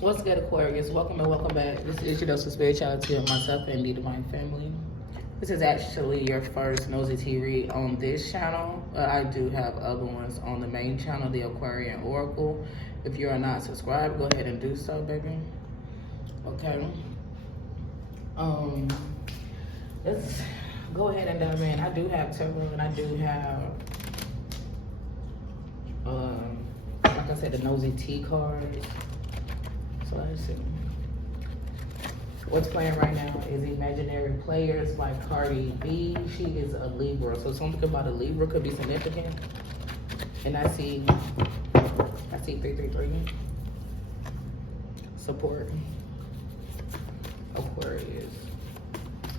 What's good, Aquarius? Welcome and welcome back. This is your dose of spirituality of myself and the divine family. This is actually your first nosy tea read on this channel. I do have other ones on the main channel, the Aquarian Oracle. If you are not subscribed, go ahead and do so, baby. Okay. Let's go ahead and dive in. I do have tarot and I do have like I said, the nosy tea cards. So let's see. What's playing right now is Imaginary Players by Cardi B. She is a Libra, so something about a Libra could be significant. And I see 333. Support Aquarius.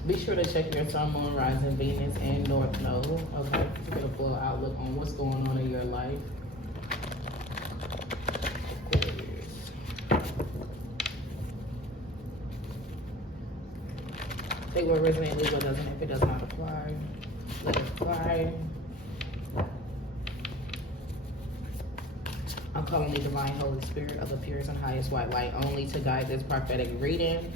Be sure to check your Sun, Moon, Rising, Venus, and North Node. Okay, to get a full outlook on what's going on in your life. Take what resonates, leave what doesn't. If it does not apply, let it fly. I'm calling the divine Holy Spirit of the purest and highest white light only to guide this prophetic reading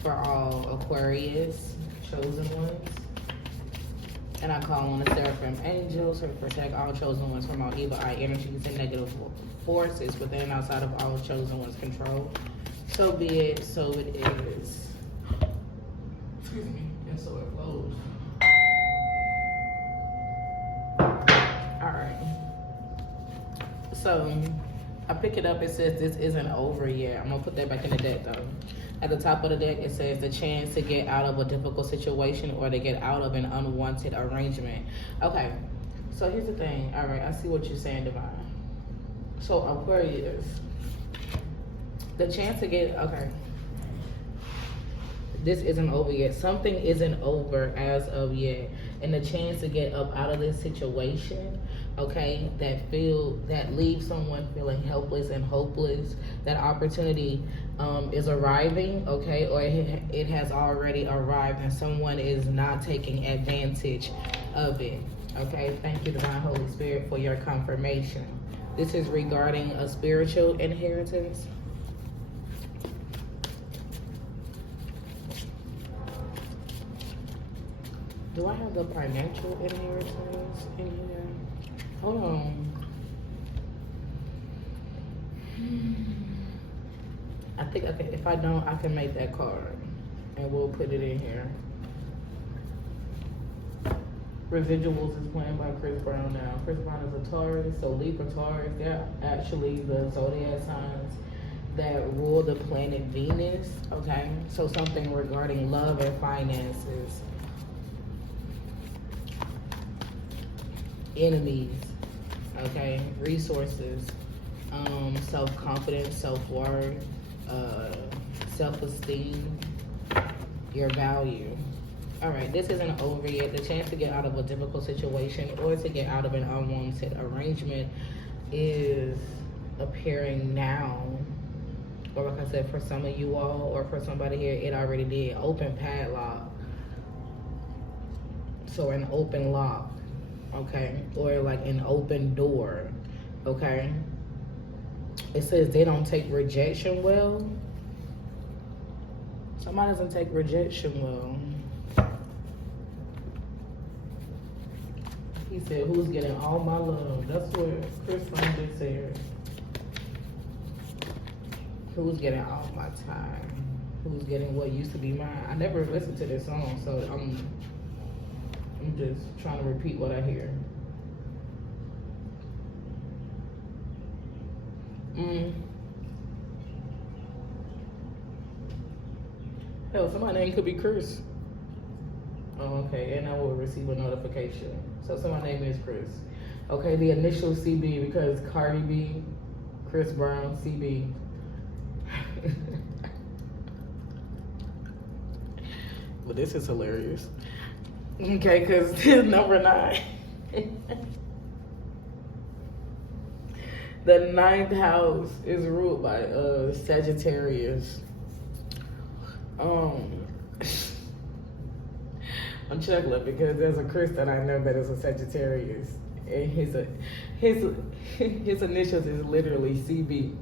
for all Aquarius chosen ones. And I call on the seraphim angels to protect all chosen ones from all evil eye energies and negative forces within and outside of all chosen ones' control. So be it, so it is. Excuse me, and so it flows. Alright. So, I pick it up, it says this isn't over yet. I'm going to put that back in the deck though. At the top of the deck, it says the chance to get out of a difficult situation or to get out of an unwanted arrangement. Okay, so here's the thing. Alright, I see what you're saying, Divine. So, Aquarius, the chance to get, okay. This isn't over yet. Something isn't over as of yet. And the chance to get up out of this situation, okay, that leaves someone feeling helpless and hopeless, that opportunity is arriving, okay, or it has already arrived and someone is not taking advantage of it, okay? Thank you, Divine Holy Spirit, for your confirmation. This is regarding a spiritual inheritance. Do I have the financial inheritance in here? Hold on. I think I can, if I don't, I can make that card and we'll put it in here. Residuals is playing by Chris Brown now. Chris Brown is a Taurus, so Libra Taurus, they're actually the Zodiac signs that rule the planet Venus, okay? So something regarding love and finances. Enemies, okay, resources, self-confidence, self-worth, self-esteem, your value. All right, this isn't over yet. The chance to get out of a difficult situation or to get out of an unwanted arrangement is appearing now. Or like I said, for some of you all or for somebody here, it already did. Open padlock. So an open lock. Okay, or like an open door, okay? It says they don't take rejection well. Somebody doesn't take rejection well. He said, who's getting all my love? That's what Chris Brown just said. Who's getting all my time? Who's getting what used to be mine? I never listened to this song, so I'm just trying to repeat what I hear. Hell, somebody's name could be Chris. Oh, okay, and I will receive a notification. So somebody's name is Chris. Okay, the initial CB, because Cardi B, Chris Brown, CB. Well, this is hilarious. Okay, because this number 9. The 9th house is ruled by Sagittarius. I'm chuckling because there's a Chris that I know that is a Sagittarius, and his initials is literally CB.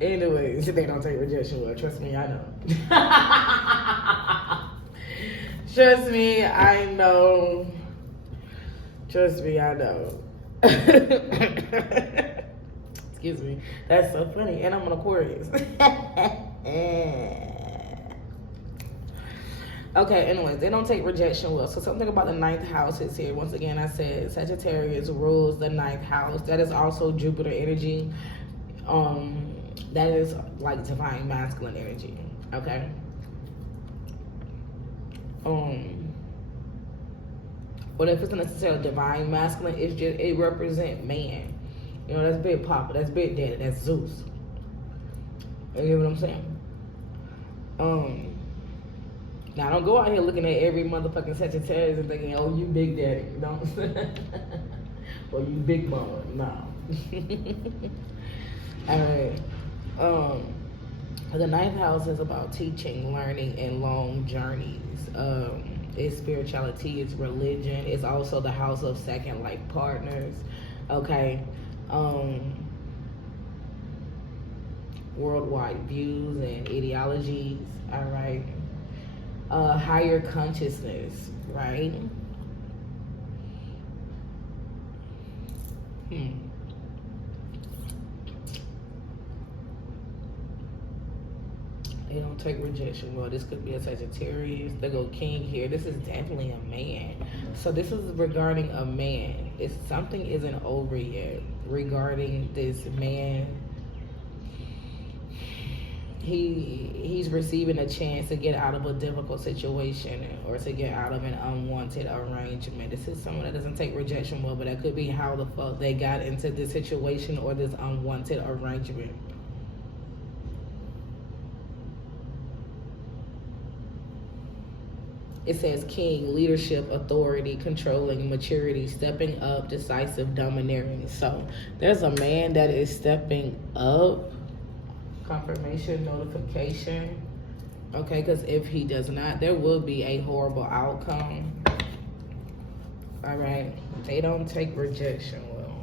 Anyways, they don't take rejection well. Trust me, I know. Trust me, I know. Trust me, I know. Excuse me. That's so funny. And I'm an Aquarius. Okay, anyways, they don't take rejection well. So something about the 9th house is here. Once again, I said Sagittarius rules the 9th house. That is also Jupiter energy. That is like divine masculine energy. Okay. But if it's necessarily divine masculine, it's just, it represents man. You know, that's Big Papa, that's Big Daddy, that's Zeus. You get what I'm saying? Now don't go out here looking at every motherfucking Sagittarius and thinking, oh, you Big Daddy, you know what I'm saying? Or you Big Mama, no. Alright. The 9th house is about teaching, learning, and long journeys. It's spirituality, it's religion. It's also the house of second life partners. Okay. Worldwide views and ideologies. All right. Higher consciousness, right? They don't take rejection well. This could be a Sagittarius. They go king here. This is definitely a man. So this is regarding a man. If something isn't over yet regarding this man, he's receiving a chance to get out of a difficult situation or to get out of an unwanted arrangement. This is someone that doesn't take rejection well, but that could be how the fuck they got into this situation or this unwanted arrangement. It says king, leadership, authority, controlling, maturity, stepping up, decisive, domineering. So there's a man that is stepping up. Confirmation, notification. Okay, because if he does not, there will be a horrible outcome. All right. They don't take rejection well.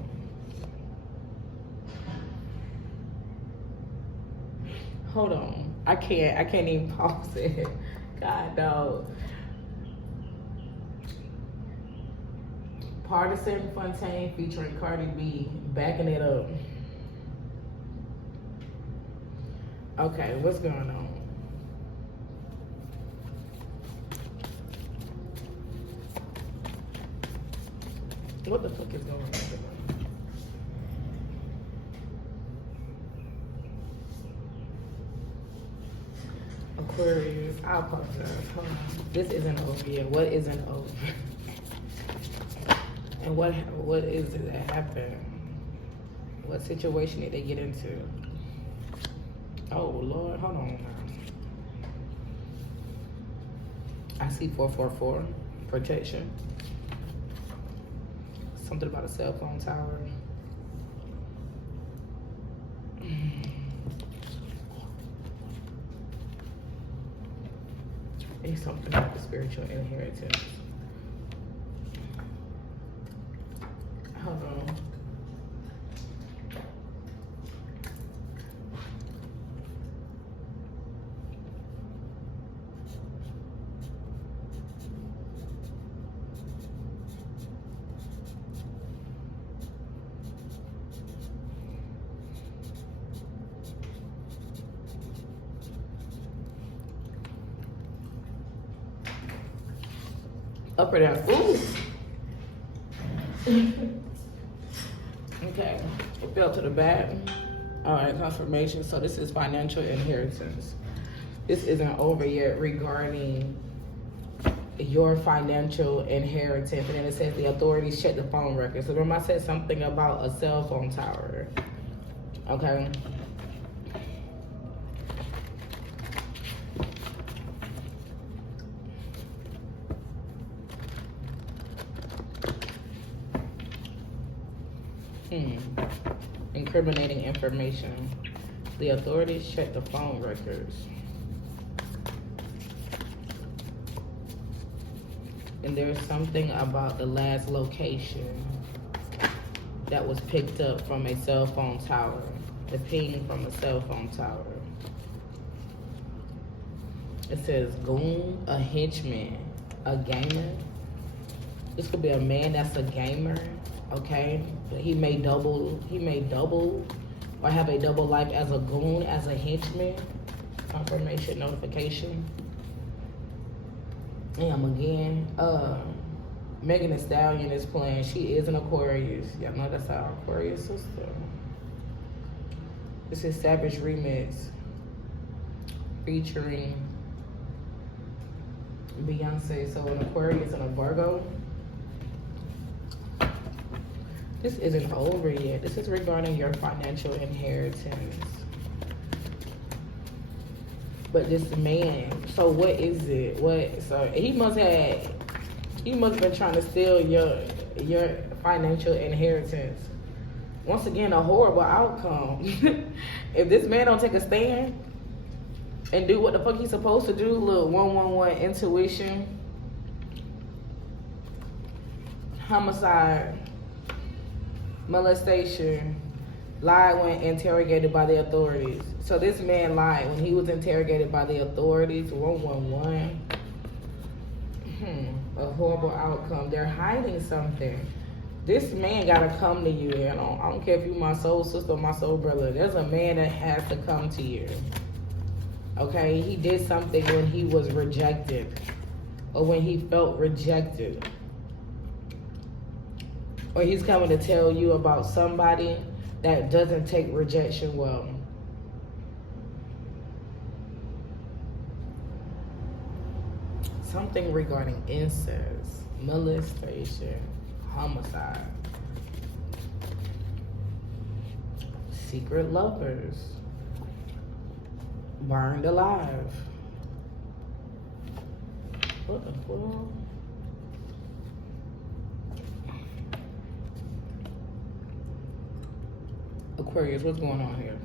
Hold on. I can't even pause it. God, no. Partisan Fontaine featuring Cardi B, backing it up. Okay, what's going on? What the fuck is going on? Aquarius, I apologize. Hold on. This isn't over yet. What isn't over? And what is it that happened? What situation did they get into? Oh Lord, hold on now. I see 444, protection. Something about a cell phone tower. It's something about the spiritual inheritance. Hold on. Up or down? Ooh. Okay, it fell to the back. All right, confirmation. So this is financial inheritance. This isn't over yet regarding your financial inheritance. And then it says the authorities check the phone records. So remember I said something about a cell phone tower. Okay. Incriminating information. The authorities check the phone records. And there's something about the last location that was picked up from a cell phone tower. The ping from a cell phone tower. It says goon, a henchman, a gamer. This could be a man that's a gamer, okay? He may double, or have a double life as a goon, as a henchman. Confirmation, notification. Again, Megan Thee Stallion is playing. She is an Aquarius. Y'all know that's our Aquarius sister. This is Savage Remix featuring Beyonce. So an Aquarius and a Virgo. This isn't over yet. This is regarding your financial inheritance. But this man, so what is it? So he must have been trying to steal your financial inheritance. Once again, a horrible outcome. If this man don't take a stand and do what the fuck he's supposed to do, look, 111 intuition, homicide, molestation, lied when interrogated by the authorities. So this man lied when he was interrogated by the authorities. 111. A horrible outcome. They're hiding something. This man gotta come to you. I don't care if you my soul sister or my soul brother. There's a man that has to come to you. Okay? He did something when he was rejected. Or when he felt rejected. Or he's coming to tell you about somebody that doesn't take rejection well. Something regarding incest, molestation, homicide, secret lovers, burned alive. What the fuck? Aquarius, what's going on here?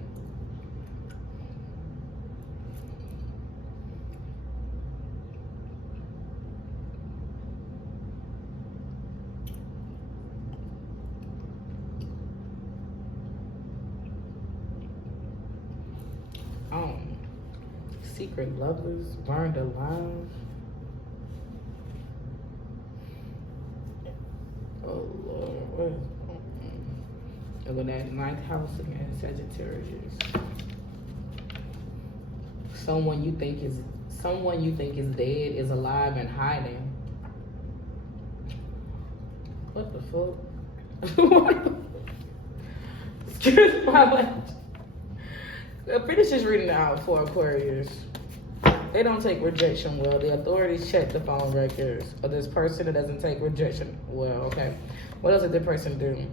Secret lovers, burned alive. Oh Lord, look at that 9th house again, Sagittarius. Someone you think is dead is alive and hiding. What the fuck? Excuse my language. Finish this reading out for Aquarius. They don't take rejection well. The authorities check the phone records of this person that doesn't take rejection well, okay? What else did the person do?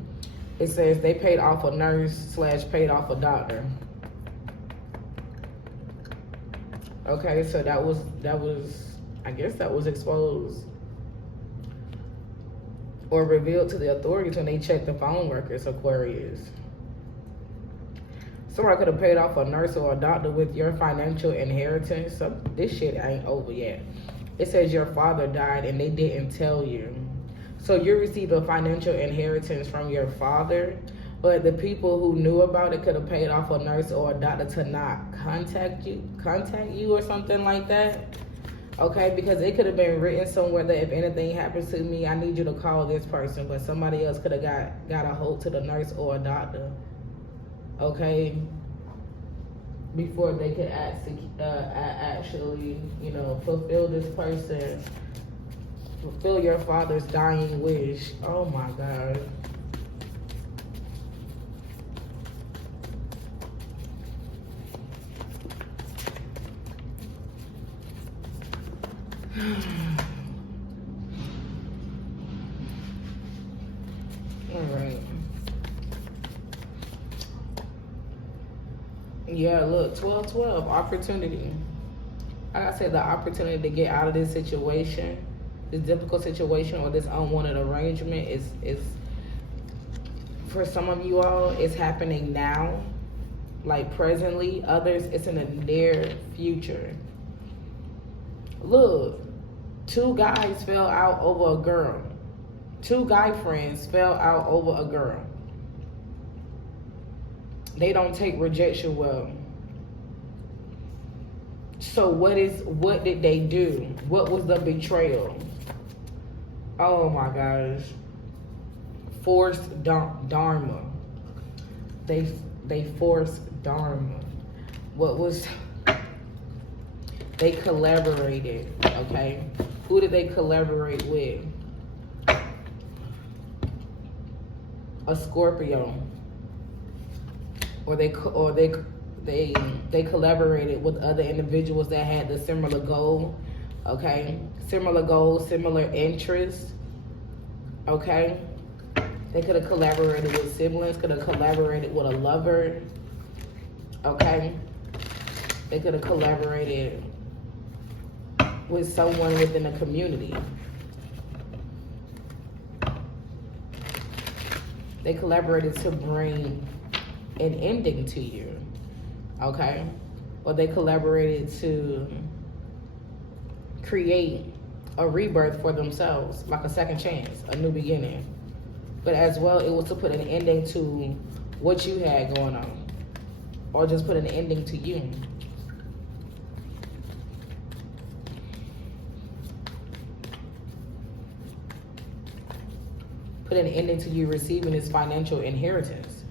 It says they paid off a nurse / paid off a doctor. Okay, so that was, I guess that was exposed or revealed to the authorities when they checked the phone records, Aquarius. Somebody could have paid off a nurse or a doctor with your financial inheritance. So this shit ain't over yet. It says your father died and they didn't tell you. So you received a financial inheritance from your father, but the people who knew about it could have paid off a nurse or a doctor to not contact you or something like that. Okay, because it could have been written somewhere that if anything happens to me, I need you to call this person, but somebody else could have got a hold to the nurse or a doctor. Okay, before they could actually, fulfill this person, fulfill your father's dying wish. Oh my God. All right. Yeah, look, 12-12, opportunity. Like I said, the opportunity to get out of this situation, this difficult situation or this unwanted arrangement is for some of you all, it's happening now, like presently. Others, it's in the near future. Look, Two guys fell out over a girl. Two guy friends fell out over a girl. They don't take rejection well. So what did they do? What was the betrayal? Oh my gosh. Forced dharma. They forced dharma. What was... They collaborated, okay? Who did they collaborate with? A Scorpio. Or they collaborated with other individuals that had the similar goal, okay? Similar goals, similar interests, okay? They could have collaborated with siblings, could have collaborated with a lover, okay? They could have collaborated with someone within the community. They collaborated to bring an ending to you, okay? Or they collaborated to create a rebirth for themselves, like a second chance, a new beginning. But as well, it was to put an ending to what you had going on, or just put an ending to you. Put an ending to you receiving this financial inheritance.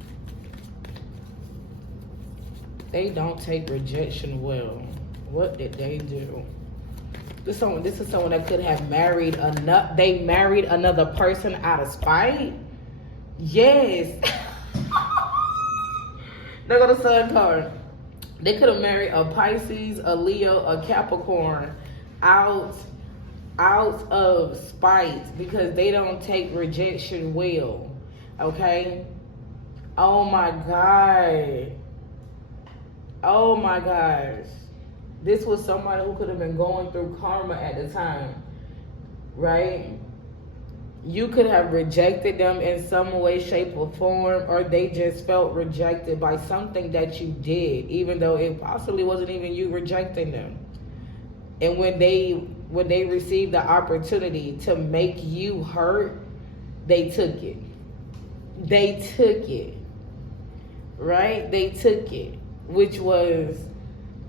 They don't take rejection well. What did they do? This is someone that could have married they married another person out of spite. Yes. There go the sun card. They could have married a Pisces, a Leo, a Capricorn out of spite because they don't take rejection well. Okay? Oh my God. Oh my gosh. This was somebody who could have been going through karma at the time, right? You could have rejected them in some way, shape, or form, or they just felt rejected by something that you did, even though it possibly wasn't even you rejecting them. And when they received the opportunity to make you hurt, they took it. They took it, right? They took it, which was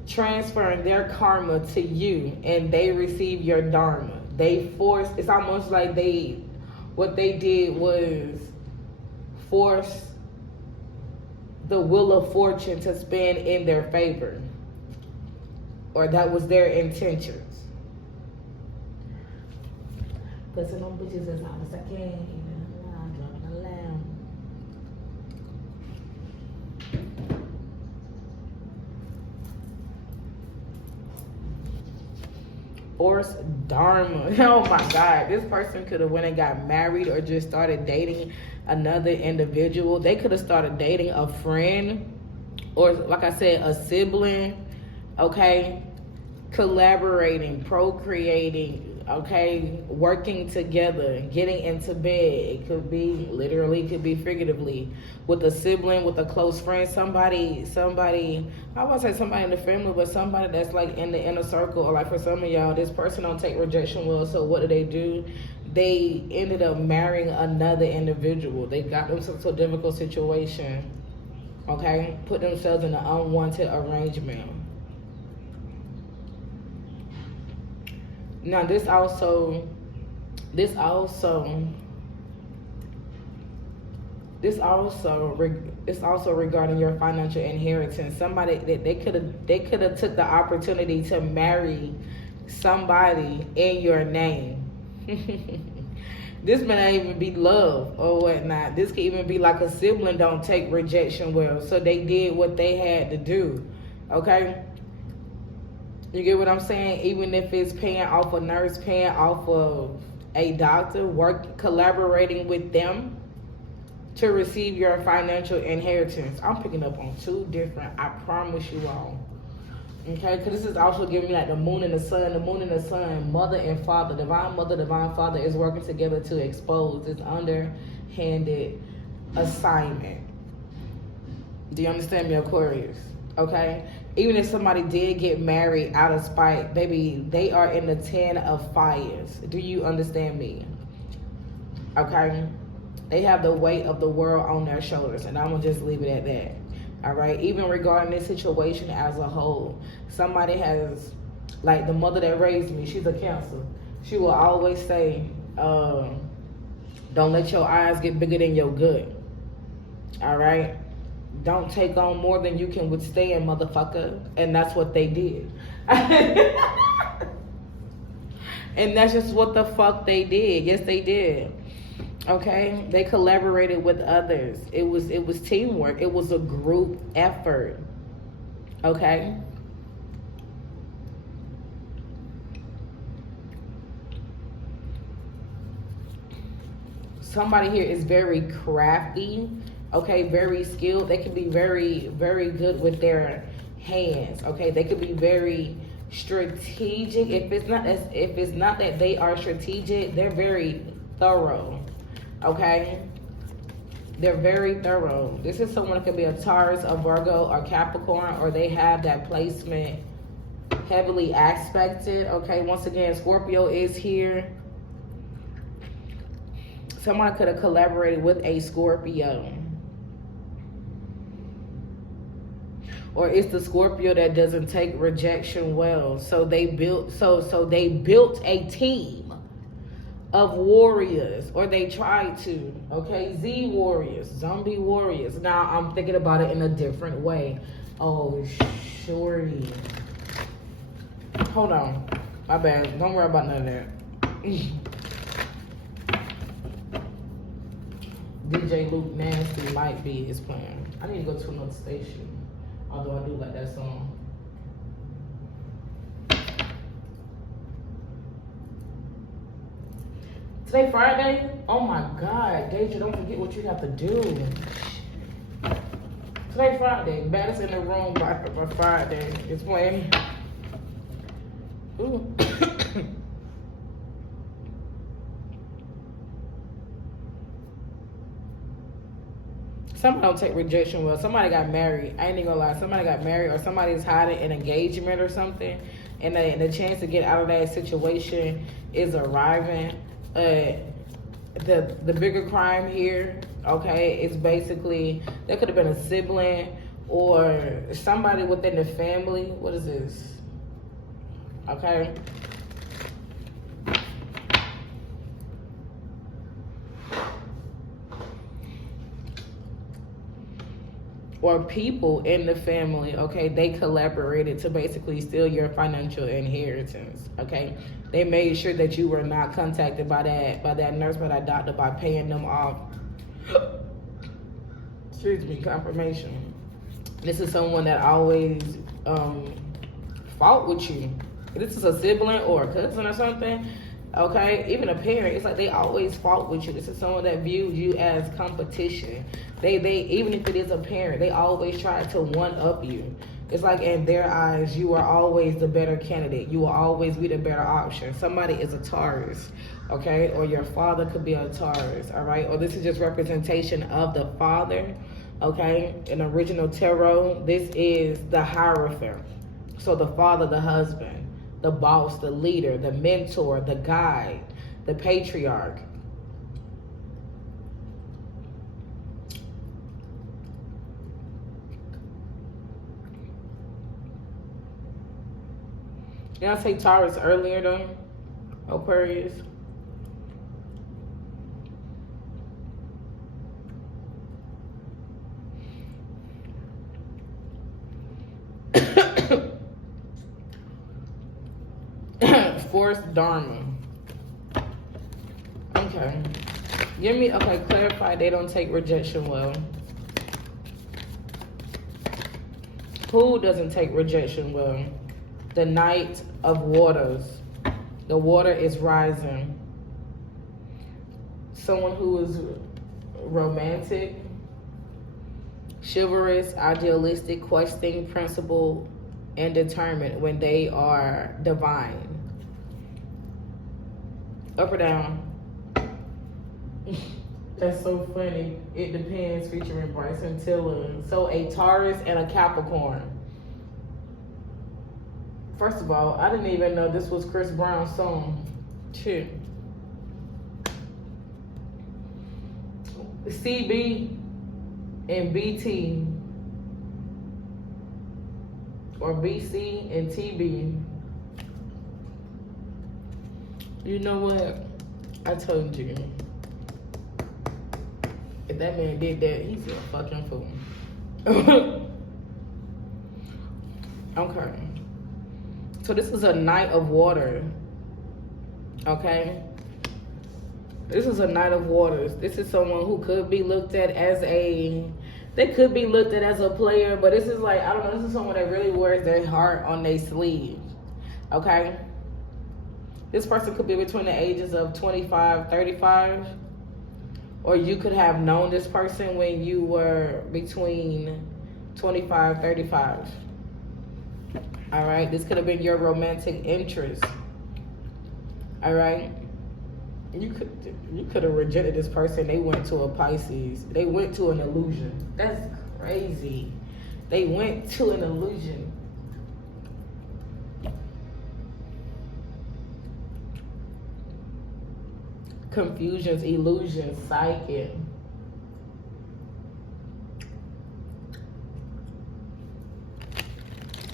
transferring their karma to you, and they received your dharma. They forced, it's almost like what they did was force the wheel of fortune to spin in their favor, or that was their intentions. Cause some bitches is not a second. Forced dharma. Oh my God. This person could have went and got married or just started dating another individual. They could have started dating a friend or, like I said, a sibling. Okay? Collaborating, procreating, okay? Working together, getting into bed. It could be literally, could be figuratively. With a sibling, with a close friend, somebody, I won't say somebody in the family, but somebody that's like in the inner circle. Or like for some of y'all, this person don't take rejection well, so what do? They ended up marrying another individual. They got themselves to a difficult situation, okay? Put themselves in an unwanted arrangement. Now this also regarding your financial inheritance. Somebody that they could have took the opportunity to marry somebody in your name. This may not even be love or whatnot. This could even be like a sibling don't take rejection well, so they did what they had to do. Okay, you get what I'm saying? Even if it's paying off a nurse, paying off of a doctor, collaborating with them to receive your financial inheritance. I'm picking up on two different, I promise you all. Okay, because this is also giving me like the moon and the sun. The moon and the sun, mother and father, divine mother, divine father is working together to expose this underhanded assignment. Do you understand me, Aquarius? Okay, Even if somebody did get married out of spite, baby, they are in the 10 of fires. Do you understand me? Okay? They have the weight of the world on their shoulders, and I'm going to just leave it at that. All right? Even regarding this situation as a whole, somebody has, like the mother that raised me, she's a Cancer. She will always say, don't let your eyes get bigger than your good. All right? Don't take on more than you can withstand, motherfucker. And that's what they did. And that's just what the fuck they did. Yes, they did. Okay? They collaborated with others. It was teamwork. It was a group effort. Okay? Somebody here is very crafty, okay, very skilled. They can be very, very good with their hands, okay. They could be very strategic. If it's not that they are strategic, they're very thorough, okay. They're very thorough. This is someone that could be a Taurus, a Virgo, or Capricorn, or they have that placement heavily aspected, okay. Once again, Scorpio is here. Someone could have collaborated with a Scorpio. Or it's the Scorpio that doesn't take rejection well. So they built they built a team of warriors, or they tried to. Okay, Z warriors, zombie warriors. Now I'm thinking about it in a different way. Oh, shorty. Hold on. My bad. Don't worry about none of that. DJ Luke Nasty might be his plan. I need to go to another station. Although I do like that song. Today Friday? Oh my God, Deja, don't forget what you have to do. Today Friday, baddest in the room by Friday is playing. Ooh. Somebody don't take rejection well. Somebody got married. I ain't even gonna lie. Somebody got married, or somebody's hiding an engagement or something, and the chance to get out of that situation is arriving. The bigger crime here, okay, is basically there could have been a sibling or somebody within the family. What is this? Okay. Or people in the family, okay, they collaborated to basically steal your financial inheritance, okay? They made sure that you were not contacted by that nurse, by that doctor, by paying them off, excuse me, confirmation. This is someone that always fought with you. This is a sibling or a cousin or something, okay? Even a parent, it's like they always fought with you. This is someone that viewed you as competition. They even if it is a parent, they always try to one-up you. It's like in their eyes, you are always the better candidate. You will always be the better option. Somebody is a Taurus, okay? Or your father could be a Taurus, all right? Or this is just representation of the father, okay? In original tarot, this is the Hierophant. So the father, the husband, the boss, the leader, the mentor, the guide, the patriarch. Did I say Taurus earlier though? Aquarius. Forced Dharma. Okay. Okay, clarify they don't take rejection well. Who doesn't take rejection well? The Knight of Waters. The water is rising. Someone who is romantic, chivalrous, idealistic, questing, principled, and determined when they are divine. Up or down? That's so funny. It depends, featuring Bryson Tiller. So a Taurus and a Capricorn. First of all, I didn't even know this was Chris Brown's song. Shit. CB and BT, or BC and TB. You know what? I told you. If that man did that, he's a fucking fool. Okay. So this is a Knight of Water. Okay? This is a Knight of Waters. This is someone who could be looked at as they could be looked at as a player, but this is like, I don't know, this is someone that really wears their heart on their sleeve. Okay? This person could be between the ages of 25, 35. Or you could have known this person when you were between 25, 35. All right? This could have been your romantic interest. All right? You could have rejected this person. They went to a Pisces. They went to an illusion. That's crazy. They went to an illusion. Confusions, illusions, psychic.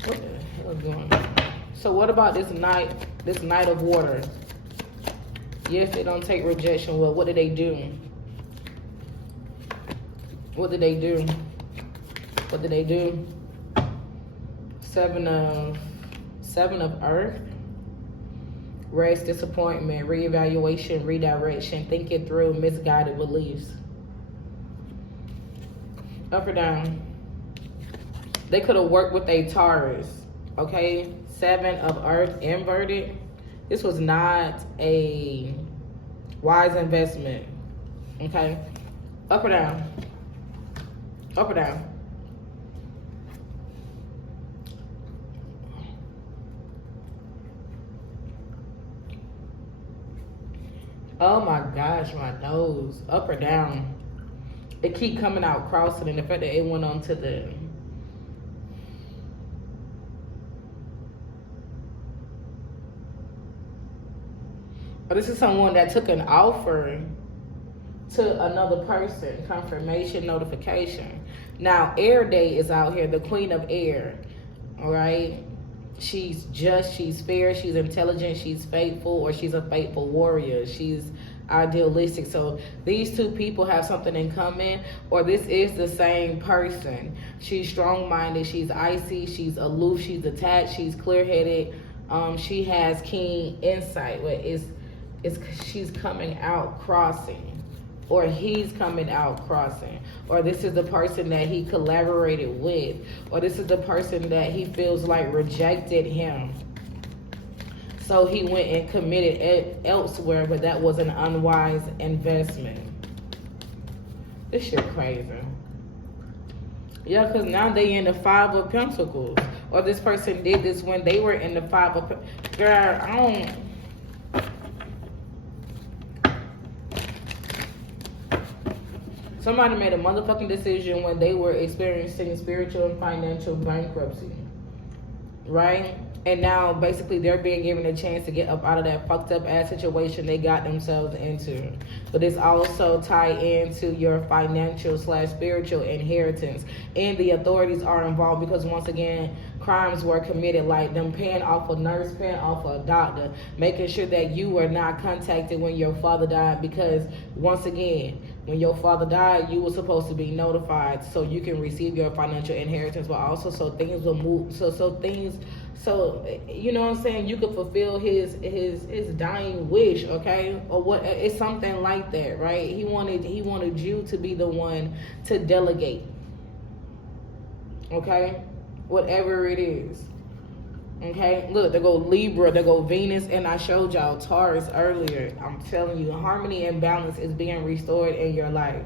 What the hell is going on? So what about this Knight of Water? Yes, they don't take rejection. Well, what did they do? What did they do? What did they do? Seven of Earth. Rest, disappointment, reevaluation, redirection, think it through, misguided beliefs. Up or down? They could have worked with a Taurus. Okay? 7 of Earth inverted. This was not a wise investment. Okay? Up or down? Up or down? Oh my gosh, my nose. Up or down? It keep coming out crossing, and the fact that it went on to the... Oh, this is someone that took an offer to another person. Confirmation, notification. Now, Air Day is out here, the Queen of Air. All right? She's just, she's fair, she's intelligent, she's faithful, or she's a faithful warrior. She's idealistic. So these two people have something in common, or this is the same person. She's strong-minded, she's icy, she's aloof, she's attached, she's clear-headed. She has keen insight. But she's coming out crossing, or he's coming out crossing, or this is the person that he collaborated with, or this is the person that he feels like rejected him. So he went and committed elsewhere, but that was an unwise investment. This shit crazy. Yeah, because now they in the 5 of Pentacles. Or this person did this when they were in the 5 of Pentacles. Girl, I don't... Somebody made a motherfucking decision when they were experiencing spiritual and financial bankruptcy, right? And now basically they're being given a chance to get up out of that fucked up ass situation they got themselves into. But it's also tied into your financial / spiritual inheritance. And the authorities are involved because once again, crimes were committed, like them paying off a nurse, paying off a doctor, making sure that you were not contacted when your father died, because once again, when your father died, you were supposed to be notified so you can receive your financial inheritance, but also so things will move, so you know what I'm saying, you could fulfill his dying wish, okay? Or what, it's something like that, right? He wanted you to be the one to delegate. Okay? Whatever it is. Okay, look, there go Libra, there go Venus, and I showed y'all Taurus earlier. I'm telling you, harmony and balance is being restored in your life.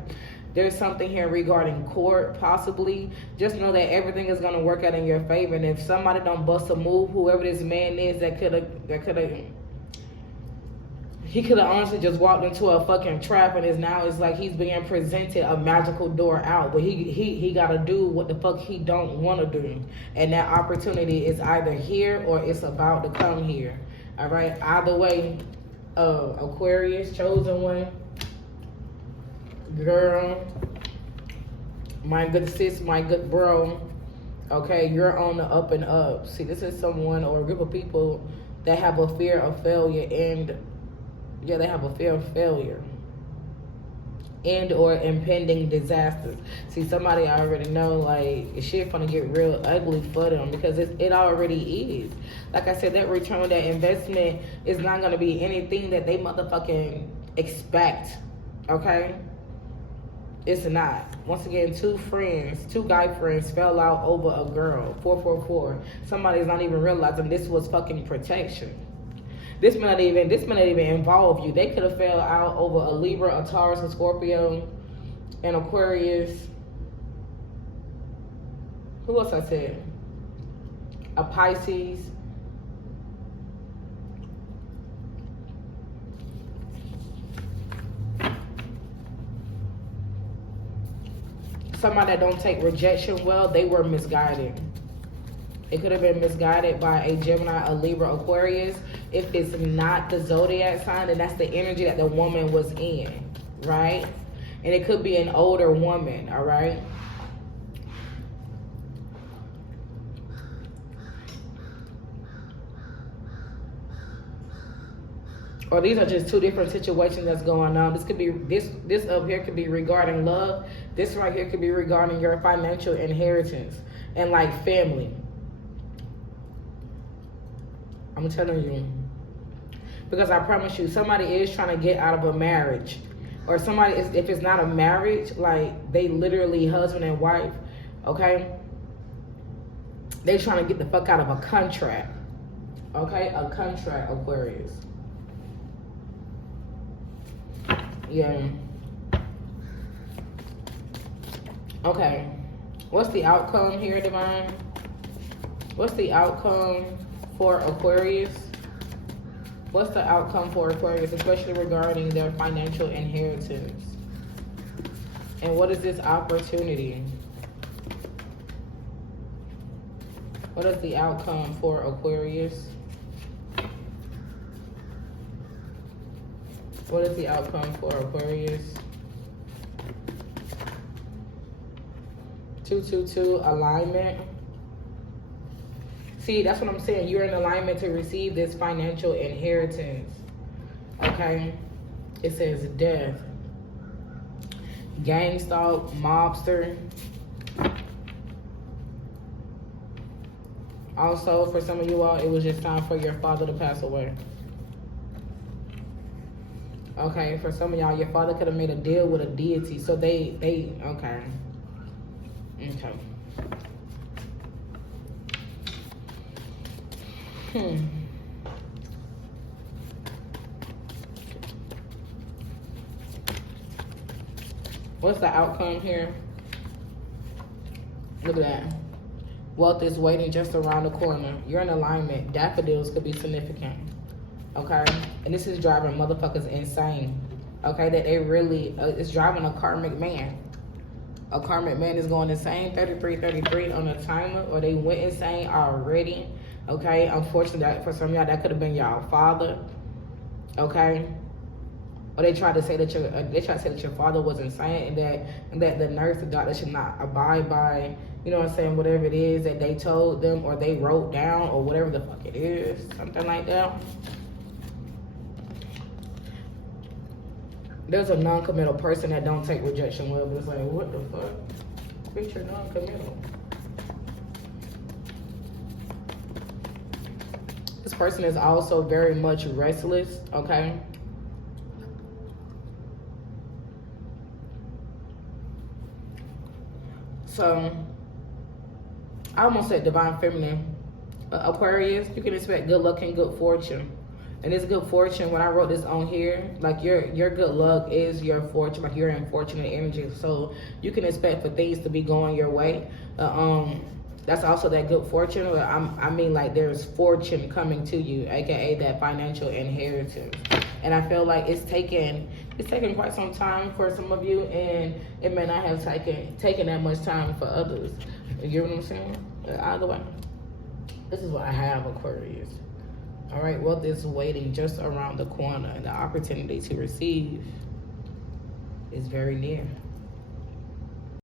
There's something here regarding court, possibly. Just know that everything is going to work out in your favor. And if somebody don't bust a move, whoever this man is that could have, he could have honestly just walked into a fucking trap, and it's like he's being presented a magical door out, but he got to do what the fuck he don't want to do, and that opportunity is either here or it's about to come here. All right, either way, Aquarius, chosen one, girl, my good sis, my good bro. Okay, you're on the up and up. See, this is someone or a group of people that have a fear of failure, and yeah, they have a fear of failure and or impending disasters. See, somebody I already know, like, shit gonna get real ugly for them, because it already is. Like I said, that return, that investment is not gonna be anything that they motherfucking expect. Okay, it's not. Once again, two guy friends fell out over a girl. 444. Somebody's not even realizing this was fucking protection. This may not even involve you. They could have fell out over a Libra, a Taurus, a Scorpio, an Aquarius. Who else I said? A Pisces. Somebody that don't take rejection well, they were misguided. It could have been misguided by a Gemini, a Libra, Aquarius. If it's not the Zodiac sign, then that's the energy that the woman was in, right? And it could be an older woman, all right? Or these are just two different situations that's going on. This could be, this up here could be regarding love. This right here could be regarding your financial inheritance and like family. I'm telling you, because I promise you, somebody is trying to get out of a marriage, or somebody is, if it's not a marriage, like they literally husband and wife, okay? They trying to get the fuck out of a contract, okay? A contract, Aquarius. Yeah. Okay. What's the outcome here, Divine? What's the outcome for Aquarius? What's the outcome for Aquarius, especially regarding their financial inheritance? And what is this opportunity? What is the outcome for Aquarius? What is the outcome for Aquarius? 222 alignment. See, that's what I'm saying. You're in alignment to receive this financial inheritance. Okay? It says death. Gang stalk, mobster. Also, for some of you all, it was just time for your father to pass away. Okay, for some of y'all, your father could have made a deal with a deity. So they okay. Okay. What's the outcome here? Look at that. Wealth is waiting just around the corner. You're in alignment. Daffodils could be significant. Okay? And this is driving motherfuckers insane. Okay? That they really, it's driving a karmic man. A karmic man is going insane. 3333 on the timer. Or they went insane already. Okay? Unfortunately, for some of y'all, that could have been y'all father. Okay? Or they tried to say that your father was insane, and that the nurse, the doctor should not abide by, you know what I'm saying, whatever it is that they told them or they wrote down or whatever the fuck it is, something like that. There's a non-committal person that don't take rejection well, but it's like, what the fuck? Bitch, you're non-committal. This person is also very much restless, okay? So, I almost said divine feminine. Aquarius, you can expect good luck and good fortune. And this good fortune, when I wrote this on here, like your good luck is your fortune, like you're in fortunate energy. So you can expect for things to be going your way. That's also that good fortune. I mean, like, there's fortune coming to you, aka that financial inheritance. And I feel like it's taken quite some time for some of you, and it may not have taken that much time for others. You get what I'm saying? Either way, this is what I have, Aquarius. All right, wealth is waiting just around the corner, and the opportunity to receive is very near.